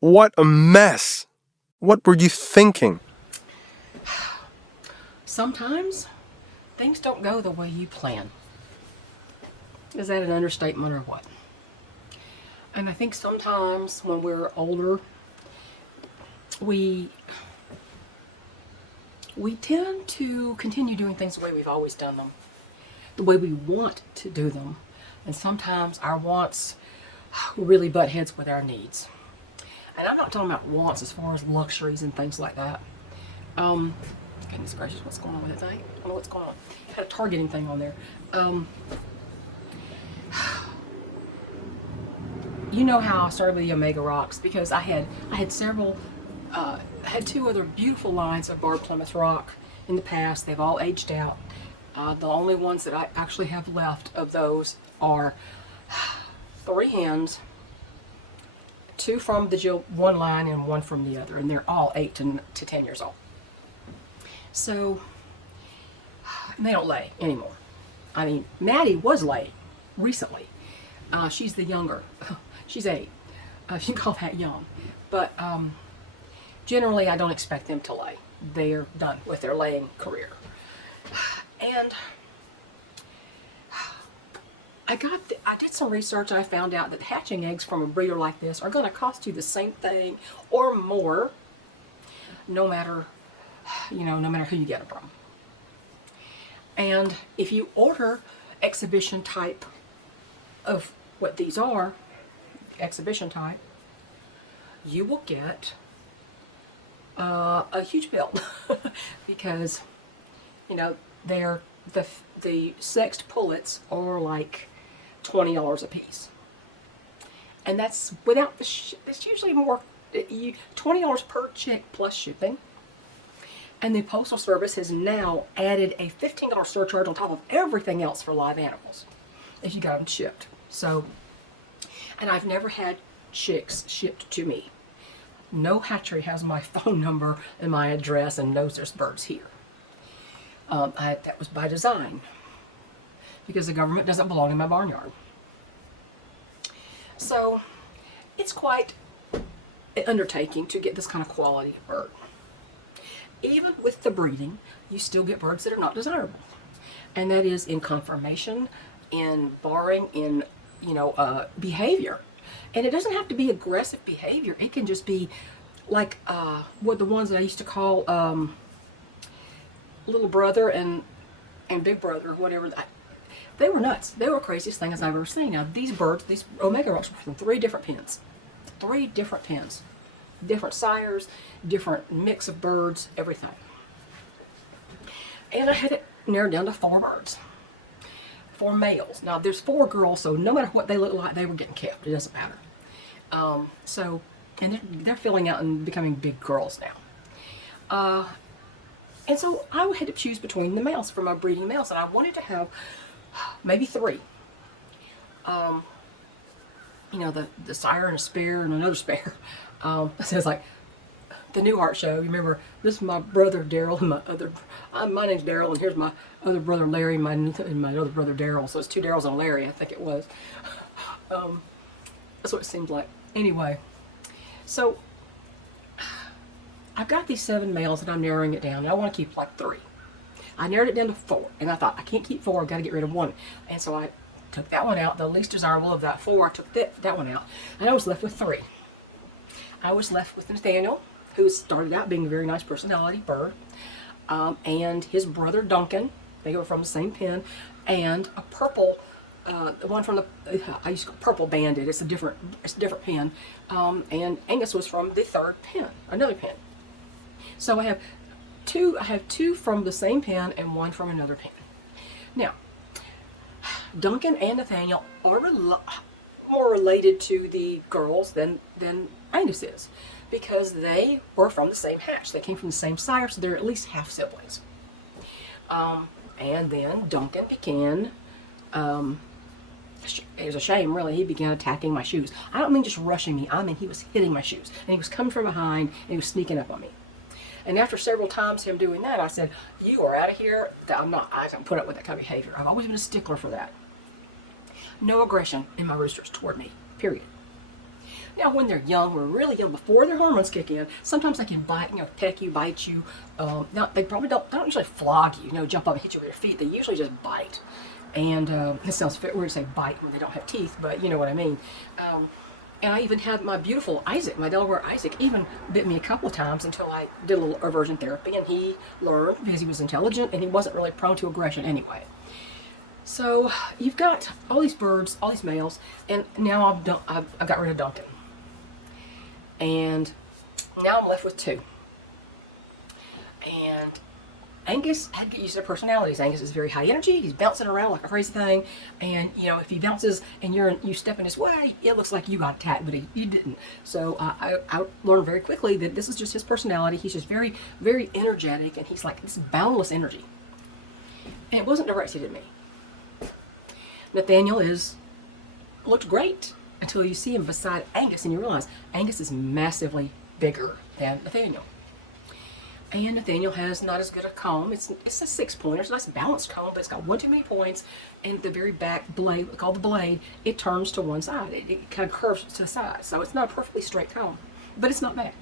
What a mess! What were you thinking? Sometimes things don't go the way you plan. Is that an understatement or what? And I think sometimes when we're older, we tend to continue doing things the way we've always done them, the way we want to do them. And sometimes our wants really butt heads with our needs. And I'm not talking about wants as far as luxuries and things like that. Goodness gracious, what's going on with that thing? I don't know what's going on. I had a targeting thing on there. You know how I started with the Omega Rocks because I had several, I had two other beautiful lines of Barred Plymouth Rock in the past. They've all aged out. The only ones that I actually have left of those are 3 hens, 2 from the one line and 1 from the other, and they're all 8 to 10 years old. So they don't lay anymore. I mean, Maddie was laying recently. She's the younger. She's 8. If you can call that young. But generally, I don't expect them to lay. They're done with their laying career. And I did some research and I found out that hatching eggs from a breeder like this are going to cost you the same thing or more, no matter who you get them from. And if you order exhibition type of what these are, exhibition type, you will get a huge bill because they're the sexed pullets are like $20 a piece, and that's without the it's usually more $20 per chick plus shipping. And the Postal Service has now added a $15 surcharge on top of everything else for live animals if you got them shipped. So, and I've never had chicks shipped to me. No hatchery has my phone number and my address and knows there's birds here. That was by design because the government doesn't belong in my barnyard. So, it's quite an undertaking to get this kind of quality bird. Even with the breeding, you still get birds that are not desirable. And that is in conformation, in barring, in, behavior. And it doesn't have to be aggressive behavior. It can just be like what the ones that I used to call little brother and big brother, whatever. They were nuts. They were the craziest things I've ever seen. Now, these birds, these Omega Rocks, were from 3 different pens. 3 different pens. Different sires, different mix of birds, everything. And I had it narrowed down to 4 birds. 4 males. Now there's 4 girls, so no matter what they look like, they were getting kept. It doesn't matter. And they're filling out and becoming big girls now. And so I had to choose between the males for my breeding males, and I wanted to have maybe 3. The sire and a spare and another spare. So it's like the New Heart Show. You remember, this is my brother Daryl and my name's Daryl, and here's my other brother Larry and my other brother Daryl. So it's 2 Daryls and a Larry, I think it was. That's what it seems like. Anyway, so I've got these 7 males and I'm narrowing it down. And I want to keep like 3. I narrowed it down to 4, and I thought I can't keep 4. I've got to get rid of 1, and so I took that one out. The least desirable of that 4, I took that one out, and I was left with 3. I was left with Nathaniel, who started out being a very nice personality bird, and his brother Duncan. They were from the same pen, and a purple, the one from I used to call Purple Bandit. It's a different pen, and Angus was from the 3rd pen, another pen. So I have 2 from the same pen and 1 from another pen. Now, Duncan and Nathaniel are more related to the girls than Angus is, because they were from the same hatch. They came from the same sire, so they're at least half siblings. And then Duncan began, it was a shame really, he began attacking my shoes. I don't mean just rushing me, I mean he was hitting my shoes. And he was coming from behind and he was sneaking up on me. And after several times him doing that, I said, you are out of here. I don't put up with that kind of behavior. I've always been a stickler for that. No aggression in my roosters toward me, period. Now, when they're young, we're really young, before their hormones kick in, sometimes they can bite, peck you, bite you. They probably don't usually flog you, jump up and hit you with their feet. They usually just bite. And it sounds weird to say bite when they don't have teeth, but you know what I mean. And I even had my beautiful Isaac, my Delaware Isaac, even bit me a couple of times until I did a little aversion therapy, and he learned because he was intelligent and he wasn't really prone to aggression anyway. So you've got all these birds, all these males, and now I've got rid of Duncan. And now I'm left with two. And Angus had to get used to their personalities. Angus is very high energy. He's bouncing around like a crazy thing. And, if he bounces and you step in his way, it looks like you got attacked, but you didn't. So I learned very quickly that this is just his personality. He's just very, very energetic, and he's like this boundless energy. And it wasn't directed at me. Nathaniel looked great until you see him beside Angus and you realize Angus is massively bigger than Nathaniel. And Nathaniel has not as good a comb. It's a 6-pointer. It's a nice balanced comb, but it's got one too many points. And the very back blade, called the blade, it turns to one side. It kind of curves to the side. So it's not a perfectly straight comb, but it's not bad.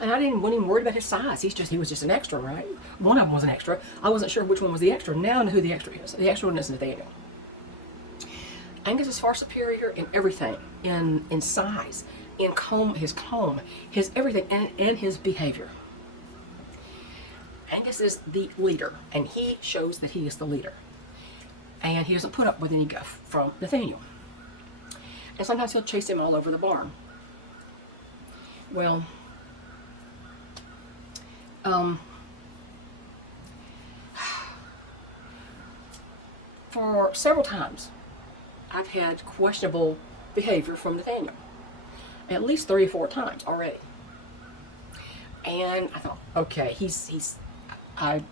And I wasn't even worried about his size. He was just an extra, right? One of them was an extra. I wasn't sure which one was the extra. Now I know who the extra is. The extra one is Nathaniel. Angus is far superior in everything, in size, in his comb, his everything, and his behavior. Angus is the leader, and he shows that he is the leader. And he doesn't put up with any guff from Nathaniel. And sometimes he'll chase him all over the barn. Well, for several times, I've had questionable behavior from Nathaniel. At least 3 or 4 times already. And I thought, okay, I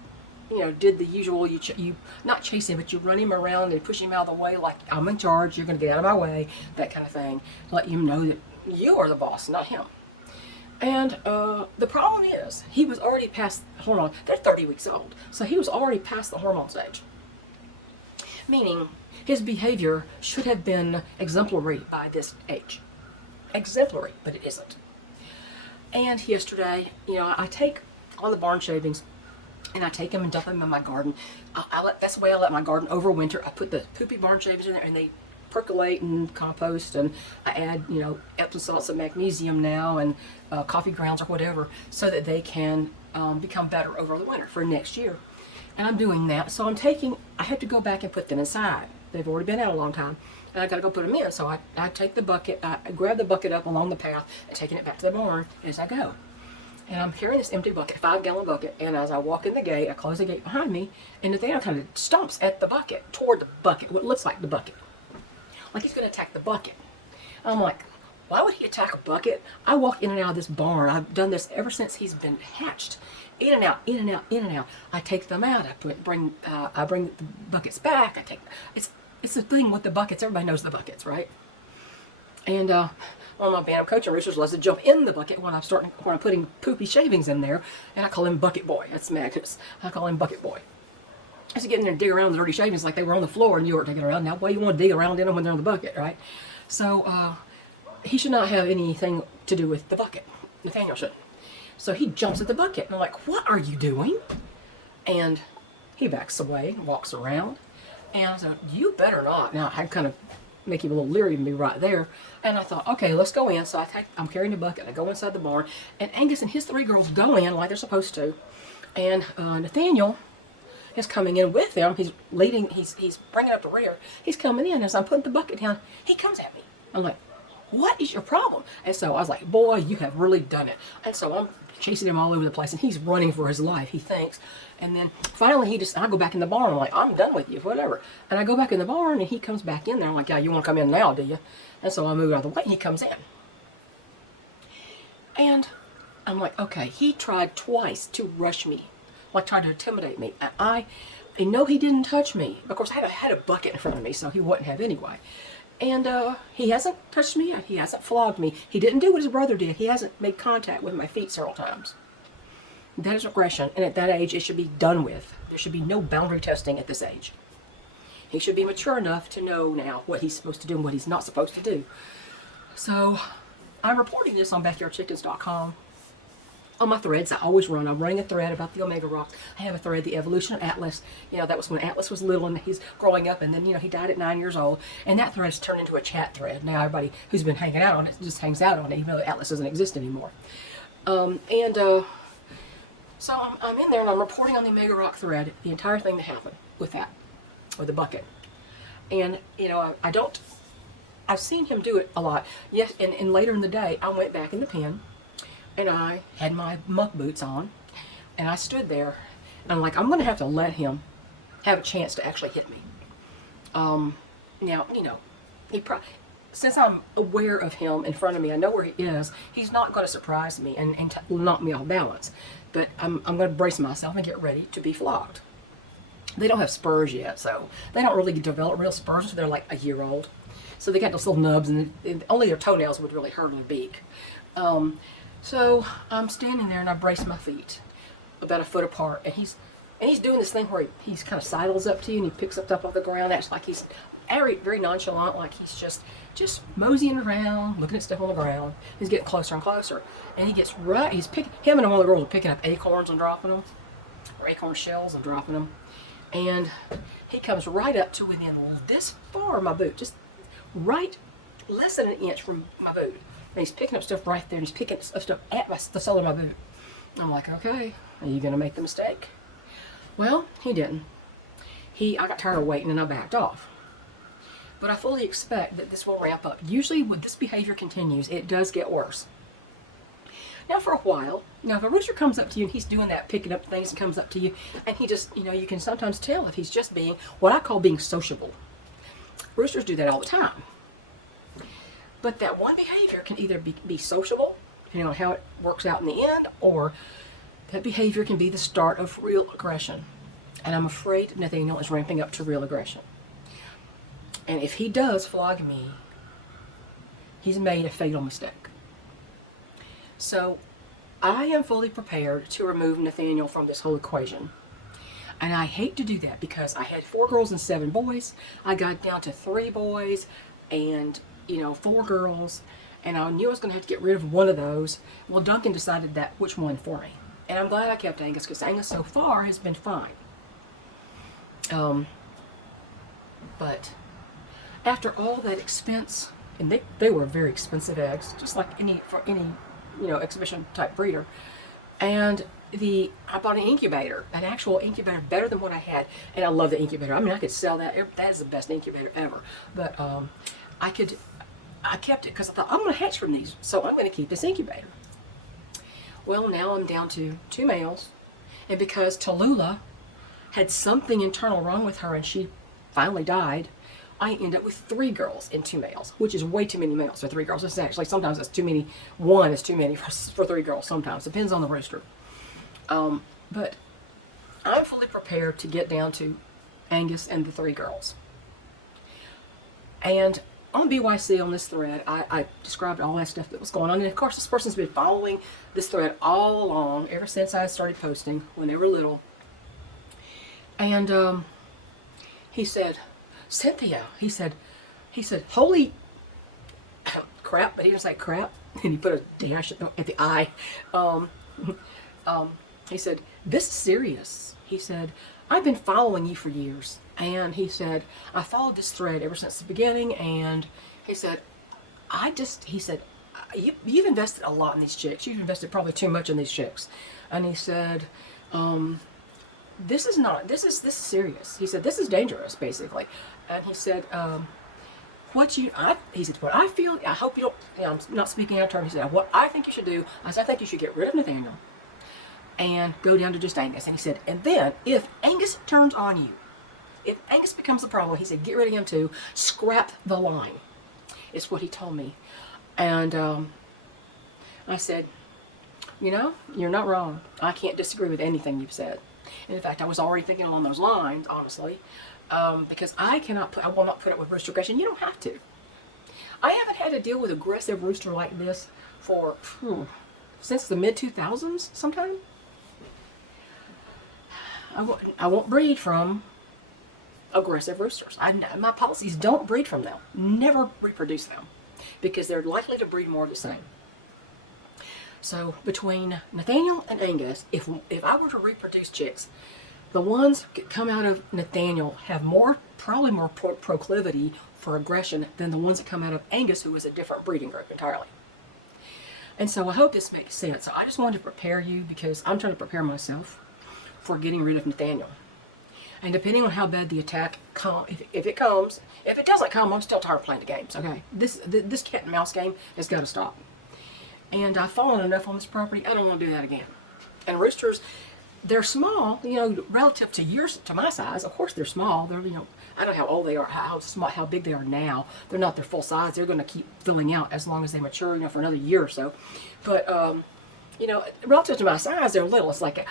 did the usual, you not chase him, but you run him around and push him out of the way like I'm in charge, you're going to get out of my way, that kind of thing. Let him know that you are the boss, not him. And the problem is, he was already past hormone. They're 30 weeks old, so he was already past the hormone stage. Meaning, his behavior should have been exemplary by this age. Exemplary, but it isn't. And yesterday, I take all the barn shavings and I take them and dump them in my garden. That's the way I let my garden overwinter. I put the poopy barn shavings in there and they percolate and compost, and I add, Epsom salts and magnesium now and coffee grounds or whatever so that they can become better over the winter for next year. And I'm doing that. So I have to go back and put them inside. They've already been out a long time. And I got to go put them in. So I take the bucket, I grab the bucket up along the path and taking it back to the barn as I go. And I'm carrying this empty bucket, 5-gallon bucket. And as I walk in the gate, I close the gate behind me. And Nathaniel kind of stomps at the bucket, toward the bucket, what looks like the bucket. Like he's going to attack the bucket. I'm like, why would he attack a bucket? I walk in and out of this barn. I've done this ever since he's been hatched. In and out, in and out, in and out. I take them out. I bring the buckets back. It's the thing with the buckets. Everybody knows the buckets, right? And one of my band of coaching roosters loves to jump in the bucket when I'm putting poopy shavings in there, and I call him Bucket Boy. That's Magnus. I call him Bucket Boy. I used to get in there and dig around the dirty shavings like they were on the floor and you were digging around. Now, why do you want to dig around in them when they're in the bucket, right? So he should not have anything to do with the bucket. Nathaniel shouldn't. So he jumps at the bucket, and I'm like, what are you doing? And he backs away and walks around. And I said, you better not. Now, I kind of make him a little leery of me right there. And I thought, okay, let's go in. So I'm carrying the bucket. I go inside the barn. And Angus and his 3 girls go in like they're supposed to. And Nathaniel is coming in with them. He's leading, he's bringing up the rear. He's coming in. As I'm putting the bucket down, he comes at me. I'm like, what is your problem? And so I was like, boy, you have really done it. And so I'm chasing him all over the place, and he's running for his life, he thinks. And then finally I go back in the barn. I'm like, I'm done with you, whatever. And I go back in the barn, and he comes back in there. I'm like, yeah, you want to come in now, do you? And so I move out of the way, and he comes in. And I'm like, okay, he tried twice to rush me, like tried to intimidate me. I know he didn't touch me. Of course, I had a bucket in front of me, so he wouldn't have anyway. And he hasn't touched me yet. He hasn't flogged me. He didn't do what his brother did. He hasn't made contact with my feet several times. That is aggression, and at that age, it should be done with. There should be no boundary testing at this age. He should be mature enough to know now what he's supposed to do and what he's not supposed to do. So I'm reporting this on backyardchickens.com. On my threads, I always run. I'm running a thread about the Omega Rock. I have a thread, the evolution of Atlas. You know, that was when Atlas was little and he's growing up, and then, you know, he died at 9 years old. And that thread's turned into a chat thread. Now everybody who's been hanging out on it just hangs out on it, even though Atlas doesn't exist anymore. So I'm in there and I'm reporting on the Omega Rock thread, the entire thing that happened with that, with the bucket. And, you know, I've seen him do it a lot. Yes, and later in the day, I went back in the pen, and I had my muck boots on, and I stood there, and I'm like, I'm going to have to let him have a chance to actually hit me. Now, you know, since I'm aware of him in front of me, I know where he is, he's not going to surprise me and knock me off balance. But I'm going to brace myself and get ready to be flogged. They don't have spurs yet, so they don't really develop real spurs until they're like a year old. So they got those little nubs, and only their toenails would really hurt their beak. So I'm standing there and I brace my feet about a foot apart, and he's doing this thing where he's kind of sidles up to you and he picks up off the ground. Acts like he's very nonchalant, like he's just moseying around, looking at stuff on the ground. He's getting closer and closer, and he gets right. Him and one of the girls are picking up acorns and dropping them, or acorn shells and dropping them, and he comes right up to within this far of my boot, just right, less than an inch from my boot. And he's picking up stuff right there, and he's picking up stuff at the sole of my boot. I'm like, okay, are you gonna make the mistake? Well, he didn't. I got tired of waiting and I backed off. But I fully expect that this will ramp up. Usually when this behavior continues, it does get worse. Now for a while, if a rooster comes up to you and he's doing that, picking up things, and comes up to you, and he just, you can sometimes tell if he's just being, what I call being sociable. Roosters do that all the time. But that one behavior can either be sociable, depending on how it works out in the end, or that behavior can be the start of real aggression. And I'm afraid Nathaniel is ramping up to real aggression. And if he does flog me, he's made a fatal mistake. So I am fully prepared to remove Nathaniel from this whole equation. And I hate to do that because I had 4 girls and 7 boys. I got down to 3 boys and, 4 girls. And I knew I was going to have to get rid of one of those. Well, Duncan decided which one for me. And I'm glad I kept Angus, because Angus so far has been fine. But after all that expense, and they were very expensive eggs, just like any exhibition type breeder. And I bought an incubator, an actual incubator, better than what I had, and I love the incubator. I mean, I could sell that. That is the best incubator ever. But I kept it because I thought, I'm going to hatch from these, so I'm going to keep this incubator. Well, now I'm down to 2 males, and because Tallulah had something internal wrong with her and she finally died, I end up with 3 girls and 2 males, which is way too many males for 3 girls. It's actually, sometimes it's too many. 1 is too many for 3 girls sometimes. Depends on the rooster. But I'm fully prepared to get down to Angus and the 3 girls. And on BYC, on this thread, I described all that stuff that was going on. And of course, this person's been following this thread all along, ever since I started posting when they were little. And he said, Cynthia, he said, holy crap, but he didn't say crap, and he put a dash at the I. He said, this is serious. He said, I've been following you for years. And he said, I followed this thread ever since the beginning, and he said, you've invested a lot in these chicks. You've invested probably too much in these chicks. And he said, this is serious. He said, this is dangerous, basically. And he said, what I feel, I hope you don't, I'm not speaking out of turn. He said, what I think you should do, I think you should get rid of Nathaniel and go down to just Angus. And he said, and then if Angus turns on you, if Angus becomes the problem, he said, get rid of him too, scrap the line. It's what he told me. And I said, you're not wrong. I can't disagree with anything you've said. And in fact, I was already thinking along those lines, honestly, because I will not put up with rooster aggression. You don't have to. I haven't had to deal with aggressive rooster like this since the mid-2000s sometime. I won't breed from aggressive roosters. My policies don't breed from them. Never reproduce them. because they're likely to breed more of the same. So between Nathaniel and Angus, if I were to reproduce chicks, the ones that come out of Nathaniel have probably more proclivity for aggression than the ones that come out of Angus, who is a different breeding group entirely. And so I hope this makes sense. So I just wanted to prepare you because I'm trying to prepare myself for getting rid of Nathaniel. And depending on how bad the attack comes, if it comes, if it doesn't come, I'm still tired of playing the games, okay? This cat and mouse game has got to stop. And I've fallen enough on this property, I don't want to do that again. And roosters, they're small, you know, relative to my size. Of course they're small. They're, you know, I don't know how old they are, how big they are now. They're not their full size. They're going to keep filling out as long as they mature, you know, for another year or so. But, you know, relative to my size, they're little. It's like,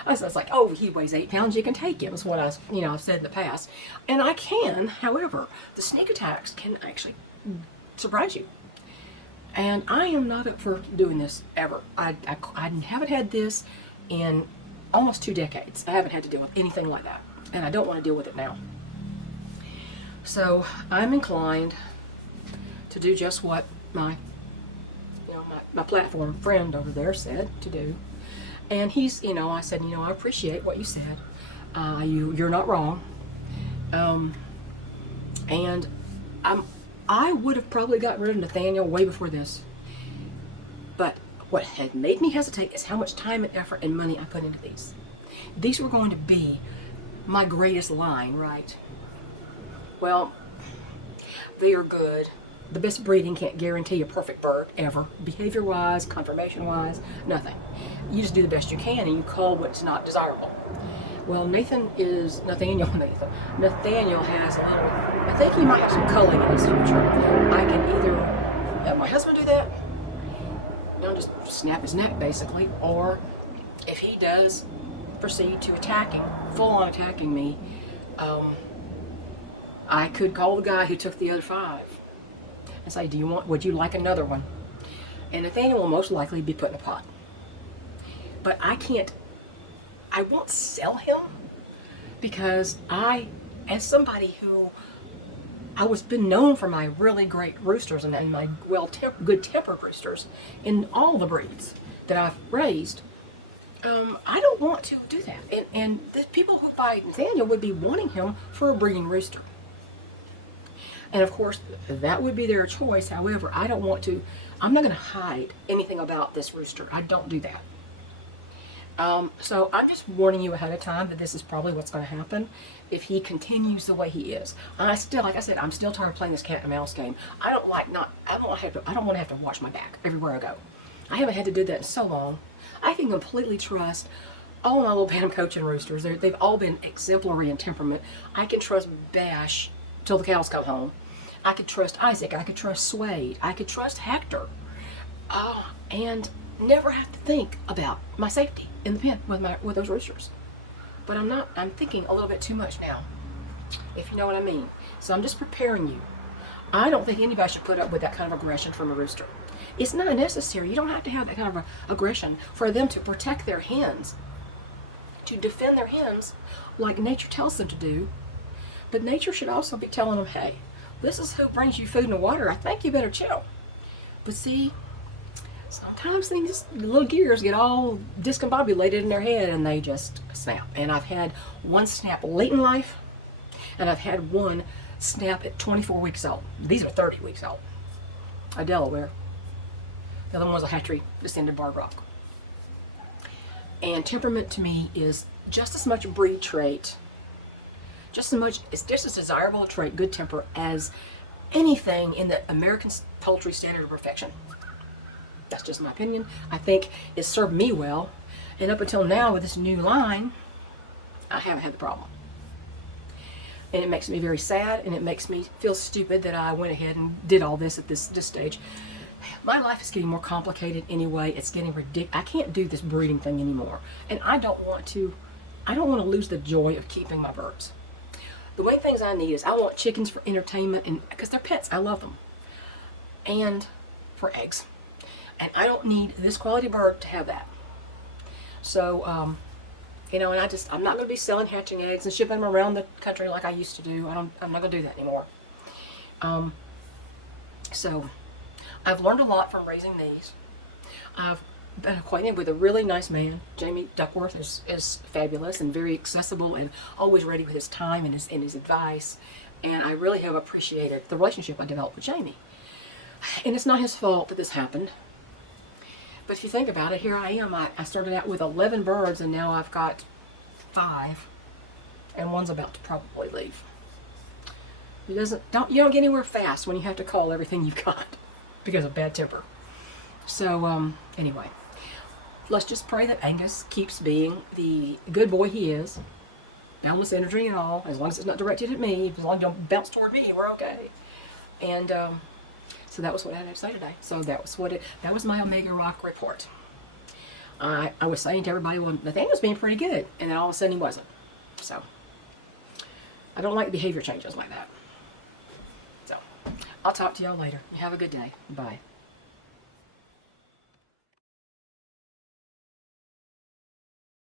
oh, he weighs 8 pounds, you can take him, is what I've said in the past. And I can, however, the sneak attacks can actually surprise you. And I am not up for doing this ever. I haven't had this in almost 2 decades. I haven't had to deal with anything like that. And I don't want to deal with it now. So I'm inclined to do just what my platform friend over there said to do. And he's, you know, I said, you know, I appreciate what you said. You're not wrong. And I would have probably gotten rid of Nathaniel way before this. But what had made me hesitate is how much time and effort and money I put into these. These were going to be my greatest line, right? Well, they are good. The best breeding can't guarantee a perfect bird, ever. Behavior-wise, conformation-wise, nothing. You just do the best you can and you cull what's not desirable. Well, Nathaniel has a little, I think he might have some culling in his future. I can either let my husband do that, you know, just snap his neck basically, or if he does proceed to full-on attacking me, I could call the guy who took the other 5 and say, would you like another one? And Nathaniel will most likely be put in a pot. But I won't sell him because as somebody who, I was been known for my really great roosters and my good-tempered roosters in all the breeds that I've raised, I don't want to do that. And the people who buy Nathaniel would be wanting him for a breeding rooster. And of course, that would be their choice. However, I'm not going to hide anything about this rooster. I don't do that. So I'm just warning you ahead of time that this is probably what's going to happen if he continues the way he is. Like I said, I'm still tired of playing this cat and mouse game. I don't want to have to watch my back everywhere I go. I haven't had to do that in so long. I can completely trust all my little Bantam coaching roosters. They've all been exemplary in temperament. I can trust Bash till the cows come home. I could trust Isaac. I could trust Suede. I could trust Hector. And never have to think about my safety in the pen with those roosters. But I'm thinking a little bit too much now, if you know what I mean. So I'm just preparing you. I don't think anybody should put up with that kind of aggression from a rooster. It's not necessary. You don't have to have that kind of aggression for them to protect their hens, to defend their hens like nature tells them to do. But nature should also be telling them, hey, this is who brings you food and water. I think you better chill. But see, sometimes little gears get all discombobulated in their head and they just snap. And I've had one snap late in life, and I've had one snap at 24 weeks old. These are 30 weeks old. A Delaware. The other one was a Hatchery descended barred rock. And temperament to me is just as much a breed trait, it's just as desirable a trait, good temper, as anything in the American poultry standard of perfection. That's just my opinion. I think it served me well, and up until now with this new line, I haven't had the problem. And it makes me very sad, and it makes me feel stupid that I went ahead and did all this at this stage. My life is getting more complicated anyway. It's getting ridiculous. I can't do this breeding thing anymore, and I don't want to lose the joy of keeping my birds. The main things I need is I want chickens for entertainment, and because they're pets, I love them, and for eggs. And I don't need this quality bird to have that. So, and I'm not going to be selling hatching eggs and shipping them around the country like I used to do. I'm not going to do that anymore. So, I've learned a lot from raising these. I've been acquainted with a really nice man. Jamie Duckworth is fabulous and very accessible and always ready with his time and his advice. And I really have appreciated the relationship I developed with Jamie. And it's not his fault that this happened. But if you think about it, here I am. I started out with 11 birds and now I've got 5. And one's about to probably leave. You don't get anywhere fast when you have to call everything you've got because of bad temper. So anyway, let's just pray that Angus keeps being the good boy he is. Boundless energy and all, as long as it's not directed at me, as long as you don't bounce toward me, we're okay. And so that was what I had to say today. So that was my Omega Rock report. I was saying to everybody, well, Nathaniel's being pretty good, and then all of a sudden he wasn't. So I don't like behavior changes like that. So I'll talk to y'all later. Have a good day. Bye.